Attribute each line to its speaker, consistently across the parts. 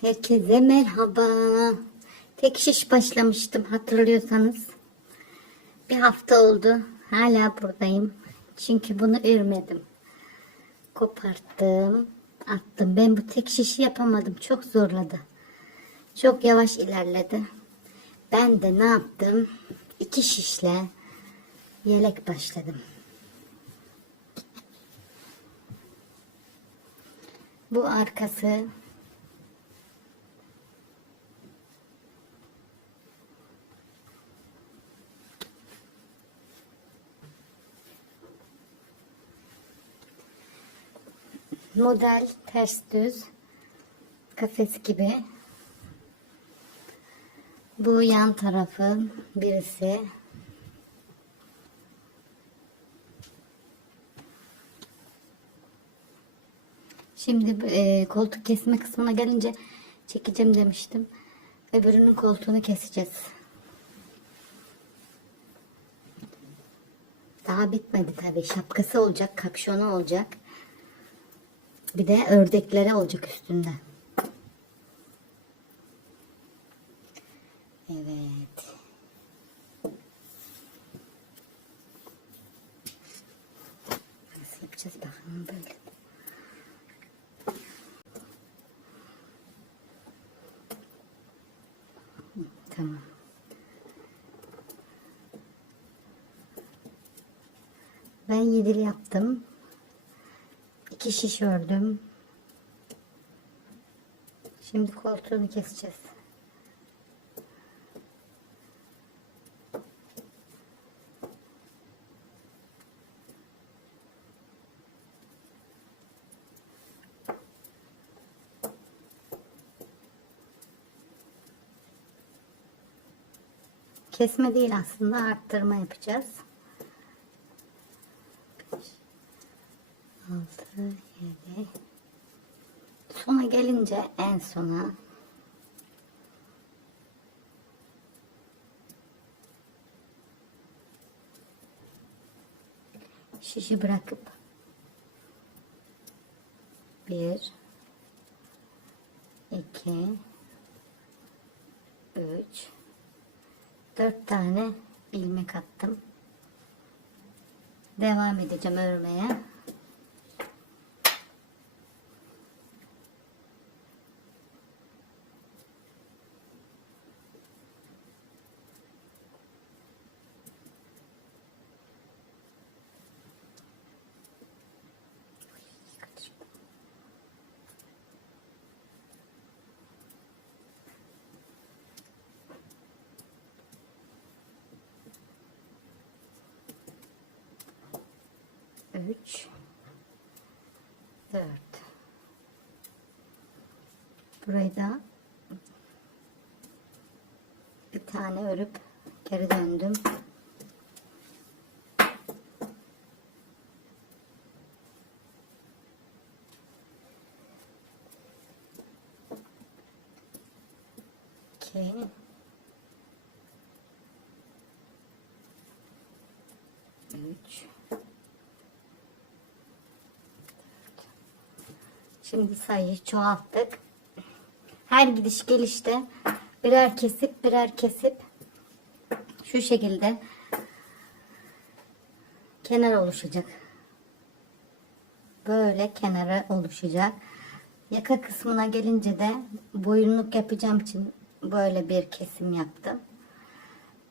Speaker 1: Herkese merhaba. Tek şiş başlamıştım hatırlıyorsanız. Bir hafta oldu. Hala buradayım. Çünkü bunu örmedim. Koparttım. Attım. Ben bu tek şişi yapamadım. Çok zorladı. Çok yavaş ilerledi. Ben de ne yaptım? İki şişle yelek başladım. Bu arkası model ters düz kafes gibi. Bu yan tarafı birisi. Şimdi e, koltuk kesme kısmına gelince çekeceğim demiştim. Öbürünün koltuğunu keseceğiz. Daha bitmedi tabii. Şapkası olacak, kapşonu olacak. Bir de ördekleri olacak üstünde. Evet. Nasıl yapacağız bakalım böyle. Tamam. Ben yedili yaptım. İki şiş ördüm. Şimdi koltuğunu keseceğiz. Kesme değil aslında arttırma yapacağız. 6, 7. Sona gelince en sona şişi bırakıp bir iki üç dört tane ilmek attım. Devam edeceğim örmeye. Üç, dört. Burayı da bir tane örüp geri döndüm. İki. Üç. Şimdi sayıyı çoğalttık. Her gidiş gelişte birer kesip birer kesip şu şekilde kenar oluşacak. Böyle kenara oluşacak. Yaka kısmına gelince de boyunluk yapacağım için böyle bir kesim yaptım.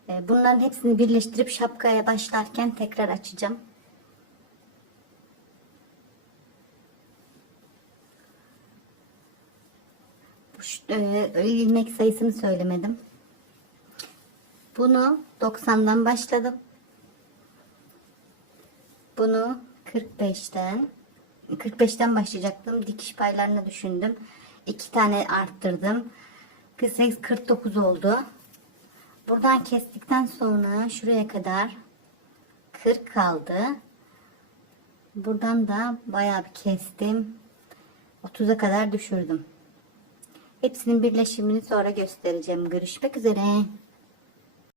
Speaker 1: Ee, Bunların hepsini birleştirip şapkaya başlarken tekrar açacağım. Bu ş- e, ilmek sayısını söylemedim. Bunu 90'dan başladım. Bunu 45'ten 45'ten başlayacaktım. Dikiş paylarını düşündüm. İki tane arttırdım. 48 49 oldu. Buradan kestikten sonra şuraya kadar 40 kaldı. Buradan da bayağı bir kestim. 30'a kadar düşürdüm. Hepsinin birleşimini sonra göstereceğim. Görüşmek üzere.